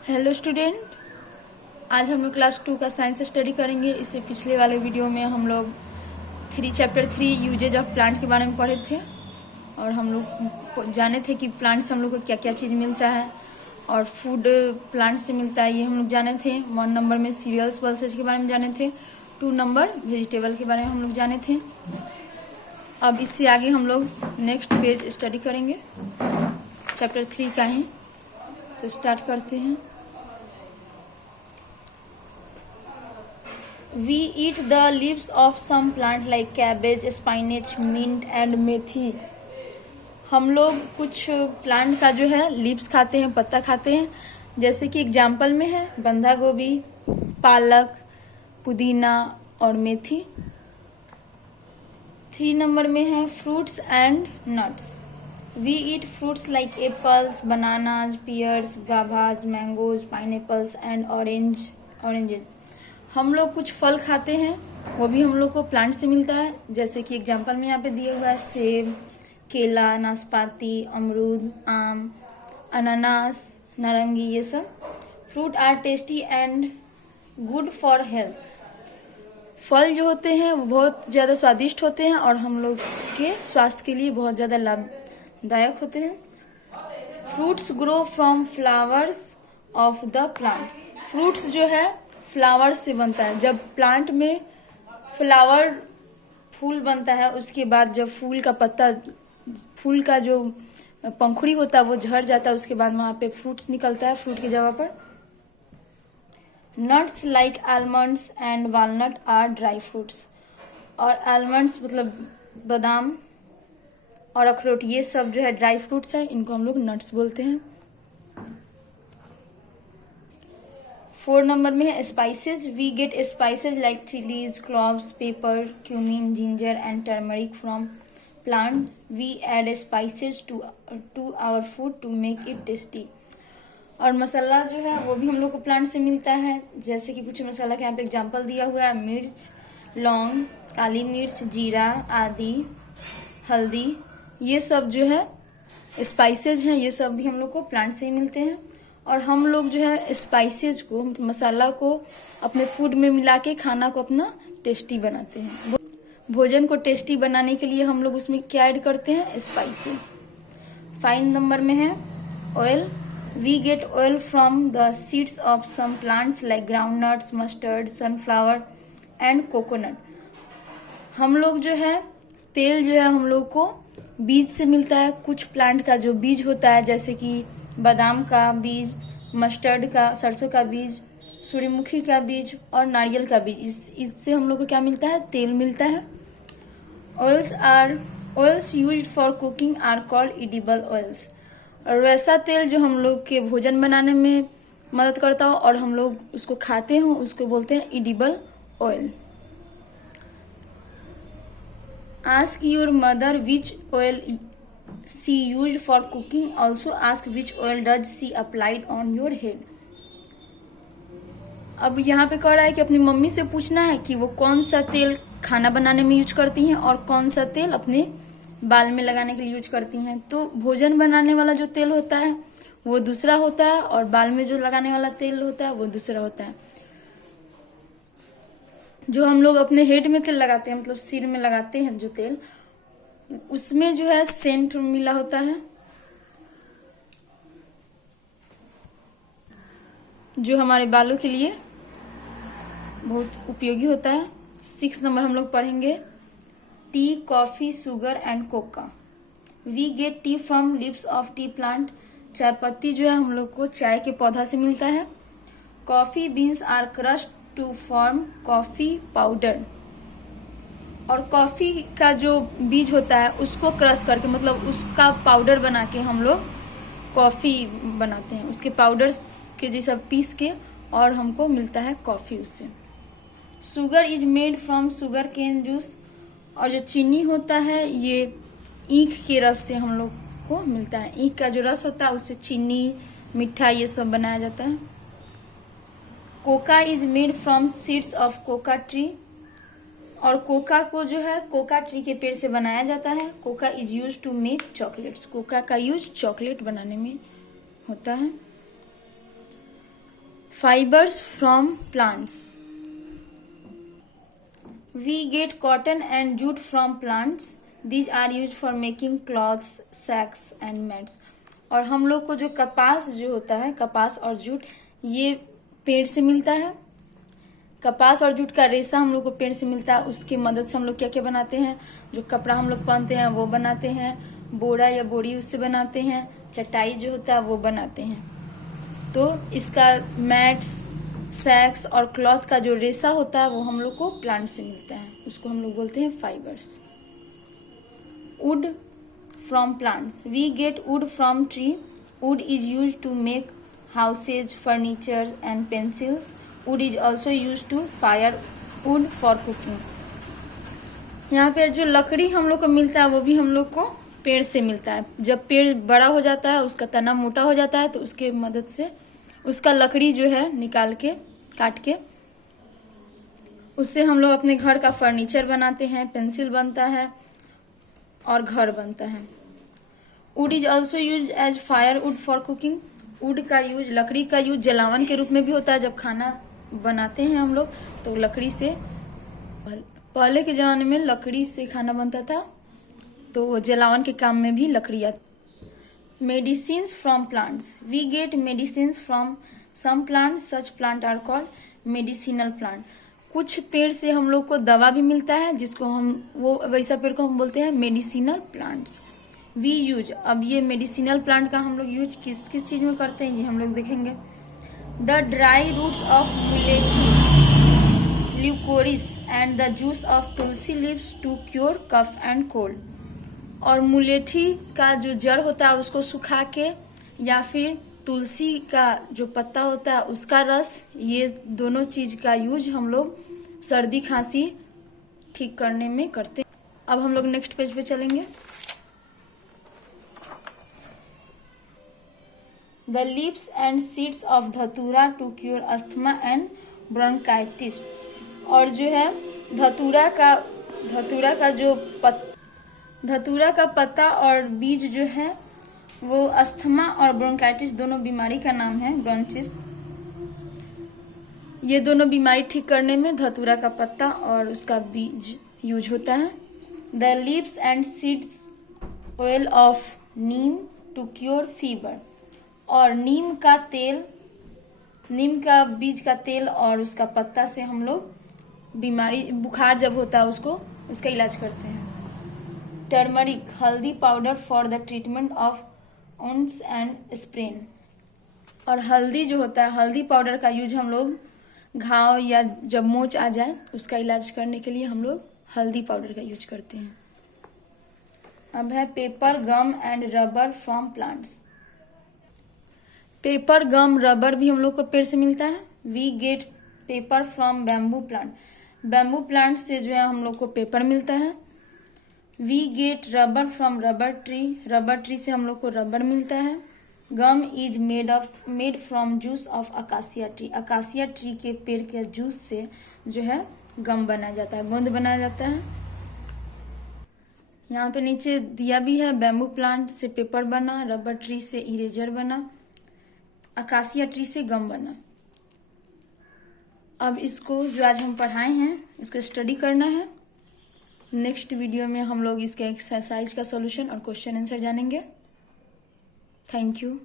Hello student, आज हम लोग क्लास 2 का साइंस स्टडी करेंगे। इससे पिछले वाले वीडियो में हम लोग चैप्टर 3 यूजेज ऑफ प्लांट के बारे में पढ़े थे और हम लोग जाने थे कि प्लांट से हम लोग को क्या क्या चीज़ मिलता है और फूड प्लांट से मिलता है, ये हम लोग जाने थे। 1 नंबर में सीरियल्स पल्सेज के बारे में जाने थे। 2 नंबर वेजिटेबल के बारे में हम लोग जाने थे। अब इससे आगे हम लोग नेक्स्ट पेज स्टडी करेंगे, चैप्टर 3 का ही। तो स्टार्ट करते हैं। We eat the leaves of some plant like cabbage, spinach, mint and मेथी। हम लोग कुछ प्लांट का जो है लीव्स खाते हैं, पत्ता खाते हैं। जैसे कि एग्जाम्पल में है बंधा गोभी, पालक, पुदीना और मेथी। 3 नंबर में है fruits and nuts. We eat fruits like apples, bananas, pears, guavas, mangoes, pineapples and oranges। हम लोग कुछ फल खाते हैं, वो भी हम लोग को प्लांट से मिलता है। जैसे कि एग्जाम्पल में यहाँ पे दिया हुआ है सेब, केला, नाशपाती, अमरूद, आम, अनानास, नारंगी, ये सब। Fruit are tasty and good for health. फल जो होते हैं वो बहुत ज़्यादा स्वादिष्ट होते हैं और हम लोग के स्वास्थ्य के लिए बहुत ज़्यादा लाभदायक होते हैं। Fruits grow from flowers of the plant. Fruits जो है फ्लावर से बनता है। जब प्लांट में फ्लावर फूल बनता है, उसके बाद जब फूल का पत्ता, फूल का जो पंखुड़ी होता है वो झड़ जाता है, उसके बाद वहां पे फ्रूट्स निकलता है फ्रूट की जगह पर। Nuts like almonds and walnut are dry fruits. और आलमंड्स मतलब बादाम और अखरोट, ये सब जो है ड्राई फ्रूट्स है, इनको हम लोग नट्स बोलते हैं। 4 नंबर में है spices. We get spices like chilies, cloves, pepper, cumin, ginger and turmeric from plant. We add spices to our food to make it tasty. और मसाला जो है वो भी हम लोग को प्लांट से मिलता है। जैसे कि कुछ मसाला का यहाँ पे एग्जाम्पल दिया हुआ है, मिर्च, लौंग, काली मिर्च, जीरा, आदि, हल्दी, ये सब जो है स्पाइसेज हैं, ये सब भी हम लोग को प्लांट से ही मिलते हैं। और हम लोग जो है स्पाइसेज को, मसाला को अपने फूड में मिला के खाना को अपना टेस्टी बनाते हैं। भोजन को टेस्टी बनाने के लिए हम लोग उसमें क्या ऐड करते हैं? स्पाइसेज। 5 नंबर में है oil. We get oil from the seeds of some plants like groundnuts, mustard, sunflower and coconut. हम लोग जो है तेल जो है हम लोग को बीज से मिलता है। कुछ प्लांट का जो बीज होता है, जैसे कि बादाम का बीज, मस्टर्ड का, सरसों का बीज, सूर्यमुखी का बीज और नारियल का बीज, इससे हम लोग को क्या मिलता है? तेल मिलता है। Oils used for cooking are called edible oils. और वैसा तेल जो हम लोग के भोजन बनाने में मदद करता हो और हम लोग उसको खाते हो, उसको बोलते हैं edible oil. Ask your mother which oil she used for cooking. Also ask which oil does she applied on your head. अब यहाँ पे कह रहा है कि अपनी मम्मी से पूछना है कि वो कौन सा तेल खाना बनाने में यूज करती हैं और कौन सा तेल अपने बाल में लगाने के लिए यूज करती हैं। तो भोजन बनाने वाला जो तेल होता है वो दूसरा होता है और बाल में जो लगाने वाला तेल होता है वो दूसरा होता है। जो हम लोग अपने हेड में तेल लगाते हैं, मतलब सिर में लगाते हैं जो तेल, उसमें जो है सेंट मिला होता है, जो हमारे बालों के लिए बहुत उपयोगी होता है। 6 नंबर हम लोग पढ़ेंगे tea, coffee, sugar and cocoa. We get tea from leaves of tea plant. चाय पत्ती जो है हम लोग को चाय के पौधा से मिलता है। Coffee beans are crushed to form coffee powder. और कॉफी का जो बीज होता है उसको क्रश करके, मतलब उसका पाउडर बना के हम लोग कॉफी बनाते हैं, उसके पाउडर के जैसा पीस के, और हमको मिलता है कॉफी उससे। Sugar is made from sugarcane juice. और जो चीनी होता है ये ईख के रस से हम लोग को मिलता है। ईख का जो रस होता है उससे चीनी, मिठाई ये सब बनाया जाता है। Cocoa is made from seeds of Coca tree. और कोका को जो है कोका ट्री के पेड़ से बनाया जाता है। Cocoa is use to make chocolates. Cocoa का यूज चॉकलेट बनाने में होता है। Fibers from plants. We get cotton and jute from plants. These are used for making cloths, sacks and mats. और हम लोग को जो कपास जो होता है, कपास और जूट, ये पेड़ से मिलता है। कपास और जूट का रेशा हम लोग को पेड़ से मिलता है। उसकी मदद से हम लोग क्या क्या बनाते हैं, जो कपड़ा हम लोग पहनते हैं वो बनाते हैं, बोरा या बोरी उससे बनाते हैं, चटाई जो होता है वो बनाते हैं। तो इसका मैट्स, सैक्स और क्लॉथ का जो रेशा होता है वो हम लोग को प्लांट से मिलता है, उसको हम लोग बोलते हैं fibres. Wood from plants. We get wood from tree. Wood is use to make houses, furniture and pencils. Wood is also use to fire wood for cooking. यहाँ पे जो लकड़ी हम लोग को मिलता है वो भी हम लोग को पेड़ से मिलता है। जब पेड़ बड़ा हो जाता है, उसका तना मोटा हो जाता है, तो उसके मदद से उसका लकड़ी जो है निकाल के, काट के, उससे हम लोग अपने घर का फर्नीचर बनाते हैं, पेंसिल बनता है और घर बनता है। Wood is also use as fire wood for cooking. Wood का यूज, लकड़ी का यूज जलावन के रूप में भी होता है। जब खाना बनाते हैं हम लोग तो लकड़ी से, पहले के जमाने में लकड़ी से खाना बनता था, तो जलावन के काम में भी लकड़ी आती। Medicines from plants. We get medicines from some plant, such plant are called medicinal plant. कुछ पेड़ से हम लोग को दवा भी मिलता है, जिसको हम, वो वैसा पेड़ को हम बोलते हैं मेडिसिनल प्लांट्स। वी यूज, अब ये मेडिसिनल प्लांट का हम लोग यूज किस किस चीज में करते हैं ये हम लोग देखेंगे। The dry roots of mulethi, liquorice and the juice of tulsi leaves to cure cough and cold. और मुलेठी का जो जड़ होता है उसको सुखा के, या फिर तुलसी का जो पत्ता होता है उसका रस, ये दोनों चीज का यूज हम लोग सर्दी खांसी ठीक करने में करते हैं। अब हम लोग नेक्स्ट पेज पे चलेंगे। The leaves and seeds of dhatura to cure asthma and bronchitis. और जो है धतूरा का पत्ता और बीज जो है वो अस्थमा और ब्रोंकाइटिस दोनों बीमारी का नाम है, ब्रोंचिस। ये दोनों बीमारी ठीक करने में धतूरा का पत्ता और उसका बीज यूज होता है। The leaves and seeds oil of neem to cure fever. और नीम का बीज का तेल और उसका पत्ता से हम लोग बीमारी, बुखार जब होता है उसका इलाज करते हैं। टर्मरिक, हल्दी powder for the treatment of wounds and sprain. और हल्दी जो होता है, हल्दी पाउडर का यूज हम लोग घाव या जब मोच आ जाए उसका इलाज करने के लिए हम लोग हल्दी पाउडर का यूज करते हैं। अब है paper, gum and rubber from plants. Paper, gum, rubber भी हम लोग को पेड़ से मिलता है। We get paper from bamboo plant. Bamboo plant से जो है हम लोग को पेपर मिलता है। We get rubber from rubber tree. Rubber tree से हम लोग को रबर मिलता है। Gum is made from juice of acacia tree. Acacia tree के पेड़ के जूस से जो है गम बनाया जाता है, गोंद बनाया जाता है। यहाँ पे नीचे दिया भी है, बैम्बू प्लांट से पेपर बना, रबर ट्री से इरेजर बना, अकासिया ट्री से गम बना। अब इसको जो आज हम पढ़ाए हैं इसको स्टडी करना है। नेक्स्ट वीडियो में हम लोग इसके एक्सरसाइज का सॉल्यूशन और क्वेश्चन आंसर जानेंगे। Thank you.